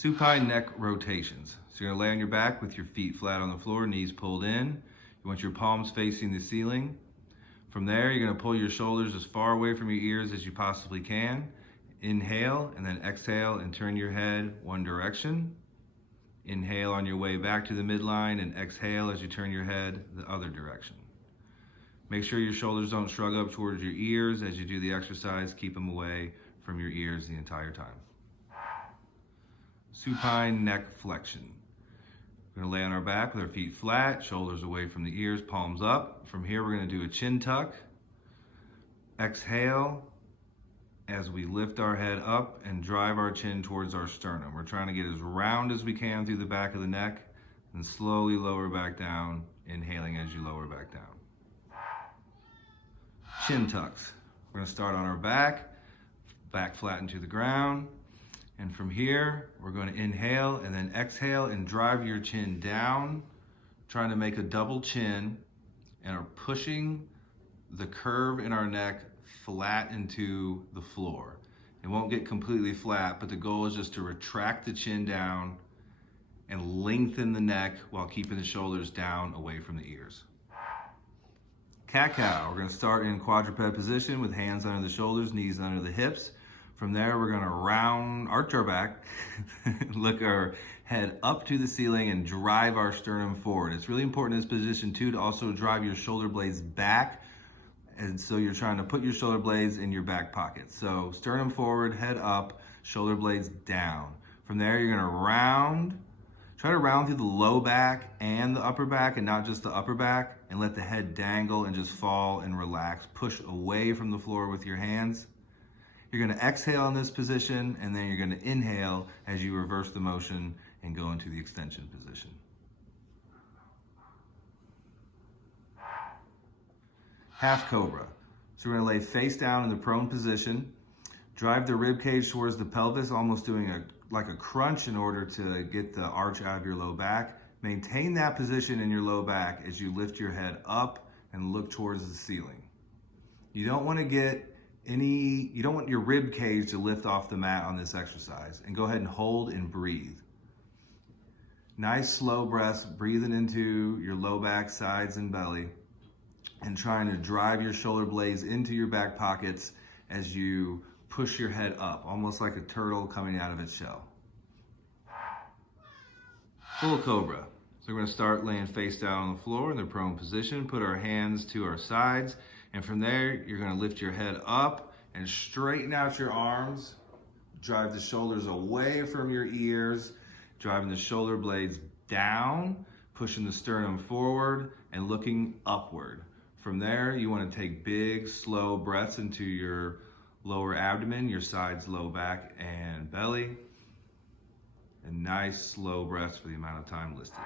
Supine neck rotations. So you're gonna lay on your back with your feet flat on the floor, knees pulled in. You want your palms facing the ceiling. From there, you're gonna pull your shoulders as far away from your ears as you possibly can. Inhale and then exhale and turn your head one direction. Inhale on your way back to the midline and exhale as you turn your head the other direction. Make sure your shoulders don't shrug up towards your ears as you do the exercise. Keep them away from your ears the entire time. Supine neck flexion. We're gonna lay on our back with our feet flat, shoulders away from the ears, palms up. From here, we're gonna do a chin tuck. Exhale as we lift our head up and drive our chin towards our sternum. We're trying to get as round as we can through the back of the neck and slowly lower back down, inhaling as you lower back down. Chin tucks. We're gonna start on our back flat into the ground. And from here, we're going to inhale and then exhale and drive your chin down, trying to make a double chin, and are pushing the curve in our neck flat into the floor. It won't get completely flat, but the goal is just to retract the chin down and lengthen the neck while keeping the shoulders down away from the ears. Cat-cow. We're going to start in quadruped position with hands under the shoulders, knees under the hips. From there, we're gonna arch our back, look our head up to the ceiling and drive our sternum forward. It's really important in this position too to also drive your shoulder blades back. And so you're trying to put your shoulder blades in your back pocket. So sternum forward, head up, shoulder blades down. From there, you're gonna try to round through the low back and the upper back and not just the upper back, and let the head dangle and just fall and relax. Push away from the floor with your hands. You're gonna exhale in this position, and then you're gonna inhale as you reverse the motion and go into the extension position. Half cobra. So we're gonna lay face down in the prone position, drive the rib cage towards the pelvis, almost doing like a crunch in order to get the arch out of your low back. Maintain that position in your low back as you lift your head up and look towards the ceiling. You don't want your rib cage to lift off the mat on this exercise, and go ahead and hold and breathe. Nice slow breaths, breathing into your low back, sides, and belly, and trying to drive your shoulder blades into your back pockets as you push your head up, almost like a turtle coming out of its shell. Full cobra. So we're gonna start laying face down on the floor in the prone position, put our hands to our sides, and from there, you're gonna lift your head up and straighten out your arms. Drive the shoulders away from your ears, driving the shoulder blades down, pushing the sternum forward and looking upward. From there, you wanna take big, slow breaths into your lower abdomen, your sides, low back, and belly. And nice, slow breaths for the amount of time listed.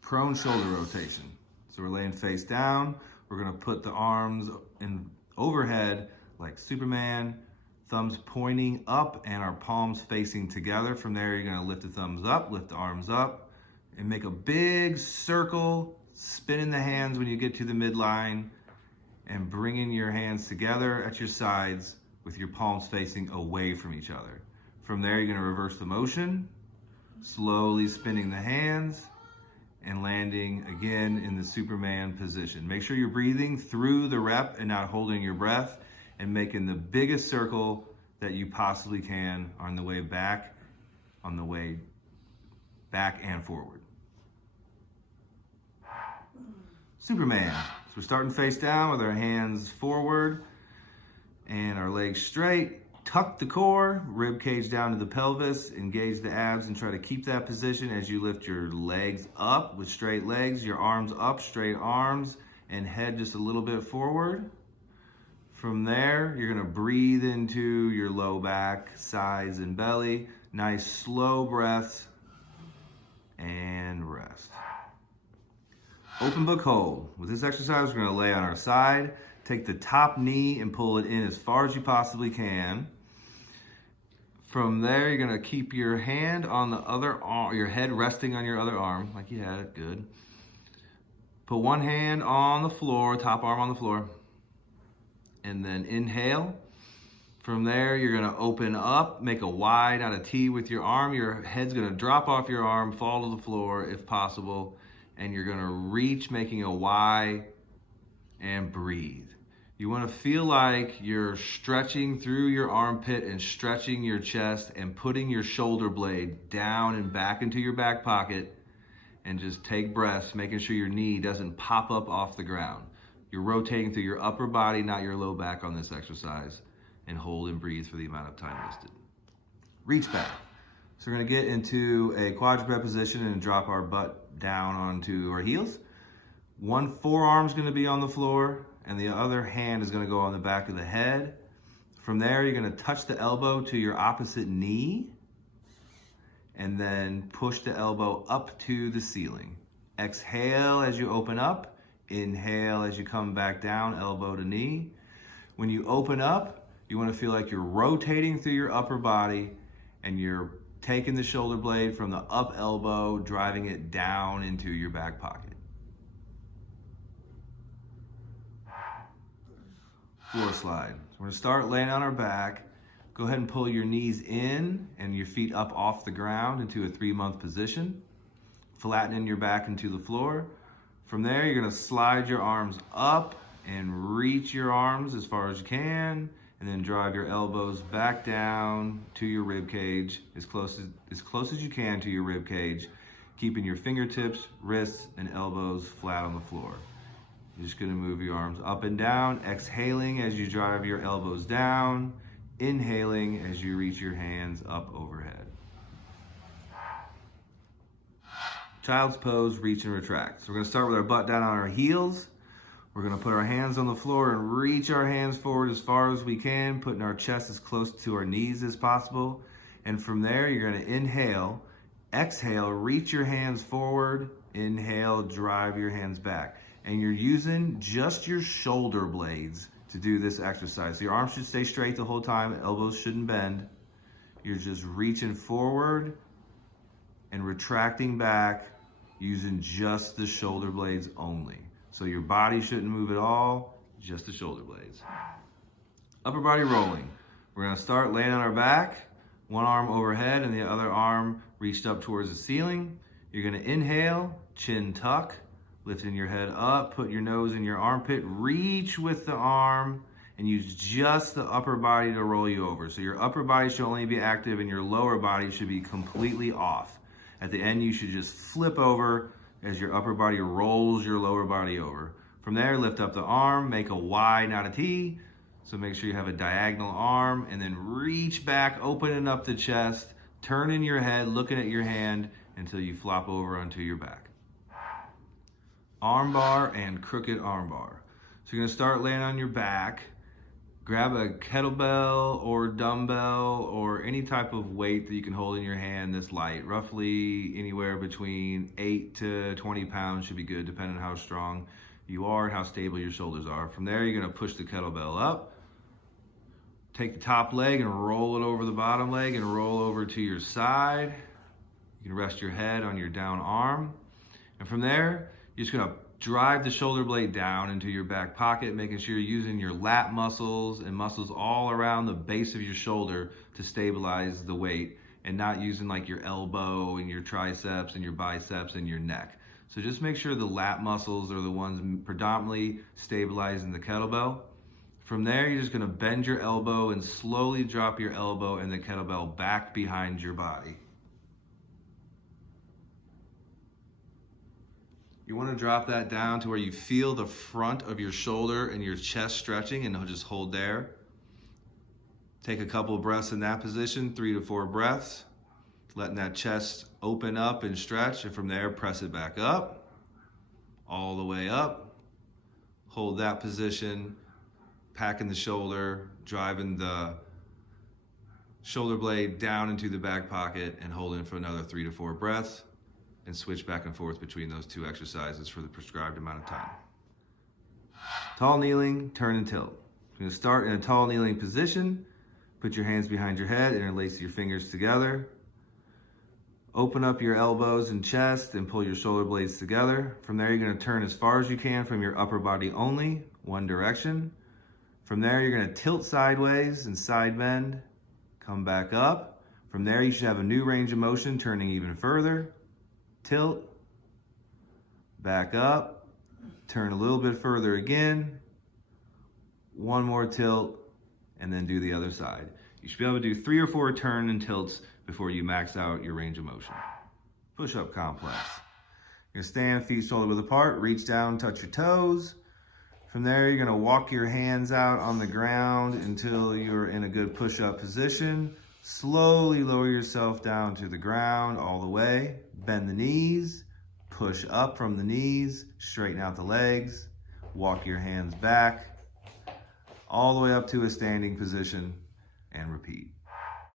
Prone shoulder rotation. So we're laying face down. We're gonna put the arms in overhead like Superman, thumbs pointing up and our palms facing together. From there, you're gonna lift the thumbs up, lift the arms up, and make a big circle, spinning the hands when you get to the midline, and bringing your hands together at your sides with your palms facing away from each other. From there, you're gonna reverse the motion, slowly spinning the hands, and landing again in the Superman position. Make sure you're breathing through the rep and not holding your breath, and making the biggest circle that you possibly can on the way back and forward. Superman. So we're starting face down with our hands forward and our legs straight. Tuck the core, rib cage down to the pelvis, engage the abs and try to keep that position as you lift your legs up with straight legs, your arms up, straight arms, and head just a little bit forward. From there, you're gonna breathe into your low back, sides, and belly. Nice slow breaths and rest. Open book hold. With this exercise, we're gonna lay on our side, take the top knee and pull it in as far as you possibly can. From there, you're gonna keep your hand on the other arm, your head resting on your other arm, like you had it, good. Put one hand on the floor, top arm on the floor, and then inhale. From there, you're gonna open up, make a Y, not a T with your arm. Your head's gonna drop off your arm, fall to the floor if possible, and you're gonna reach, making a Y, and breathe. You wanna feel like you're stretching through your armpit and stretching your chest and putting your shoulder blade down and back into your back pocket, and just take breaths, making sure your knee doesn't pop up off the ground. You're rotating through your upper body, not your low back on this exercise. And hold and breathe for the amount of time listed. Reach back. So we're gonna get into a quadruped position and drop our butt down onto our heels. One forearm's gonna be on the floor and the other hand is gonna go on the back of the head. From there, you're gonna touch the elbow to your opposite knee and then push the elbow up to the ceiling. Exhale as you open up. Inhale as you come back down, elbow to knee. When you open up, you want to feel like you're rotating through your upper body and you're taking the shoulder blade from the up elbow, driving it down into your back pocket. Floor slide. So we're going to start laying on our back. Go ahead and pull your knees in and your feet up off the ground into a 3-month position. Flattening your back into the floor. From there, you're going to slide your arms up and reach your arms as far as you can. And then drive your elbows back down to your rib cage, as close as you can to your rib cage, keeping your fingertips, wrists, and elbows flat on the floor. You're just gonna move your arms up and down, exhaling as you drive your elbows down, inhaling as you reach your hands up overhead. Child's pose, reach and retract. So we're gonna start with our butt down on our heels. We're gonna put our hands on the floor and reach our hands forward as far as we can, putting our chest as close to our knees as possible. And from there, you're gonna inhale, exhale, reach your hands forward, inhale, drive your hands back. And you're using just your shoulder blades to do this exercise. So your arms should stay straight the whole time, elbows shouldn't bend. You're just reaching forward and retracting back using just the shoulder blades only. So your body shouldn't move at all, just the shoulder blades. Upper body rolling. We're gonna start laying on our back, one arm overhead and the other arm reached up towards the ceiling. You're gonna inhale, chin tuck, lifting your head up, put your nose in your armpit, reach with the arm, and use just the upper body to roll you over. So your upper body should only be active and your lower body should be completely off. At the end, you should just flip over as your upper body rolls your lower body over. From there, lift up the arm, make a Y, not a T. So make sure you have a diagonal arm and then reach back, opening up the chest, turning your head, looking at your hand until you flop over onto your back. Arm bar and crooked arm bar. So you're gonna start laying on your back. Grab a kettlebell or dumbbell or any type of weight that you can hold in your hand that's light. Roughly anywhere between 8 to 20 pounds should be good, depending on how strong you are and how stable your shoulders are. From there, you're gonna push the kettlebell up. Take the top leg and roll it over the bottom leg and roll over to your side. You can rest your head on your down arm. And from there, you're just gonna drive the shoulder blade down into your back pocket, making sure you're using your lat muscles and muscles all around the base of your shoulder to stabilize the weight and not using like your elbow and your triceps and your biceps and your neck. So just make sure the lat muscles are the ones predominantly stabilizing the kettlebell. From there, you're just gonna bend your elbow and slowly drop your elbow and the kettlebell back behind your body. You want to drop that down to where you feel the front of your shoulder and your chest stretching, and just hold there. Take a couple of breaths in that position, 3 to 4 breaths, letting that chest open up and stretch, and from there, press it back up, all the way up. Hold that position, packing the shoulder, driving the shoulder blade down into the back pocket, and holding for another 3 to 4 breaths. And switch back and forth between those two exercises for the prescribed amount of time. Tall kneeling, turn and tilt. You're gonna start in a tall kneeling position. Put your hands behind your head, interlace your fingers together. Open up your elbows and chest and pull your shoulder blades together. From there, you're gonna turn as far as you can from your upper body only, one direction. From there, you're gonna tilt sideways and side bend, come back up. From there, you should have a new range of motion, turning even further. Tilt, back up, turn a little bit further again, one more tilt, and then do the other side. You should be able to do 3 or 4 turn and tilts before you max out your range of motion. Push-up complex. You're gonna stand feet shoulder width apart, reach down, touch your toes. From there, you're gonna walk your hands out on the ground until you're in a good push-up position. Slowly lower yourself down to the ground all the way. Bend the knees, push up from the knees, straighten out the legs, walk your hands back, all the way up to a standing position, and repeat.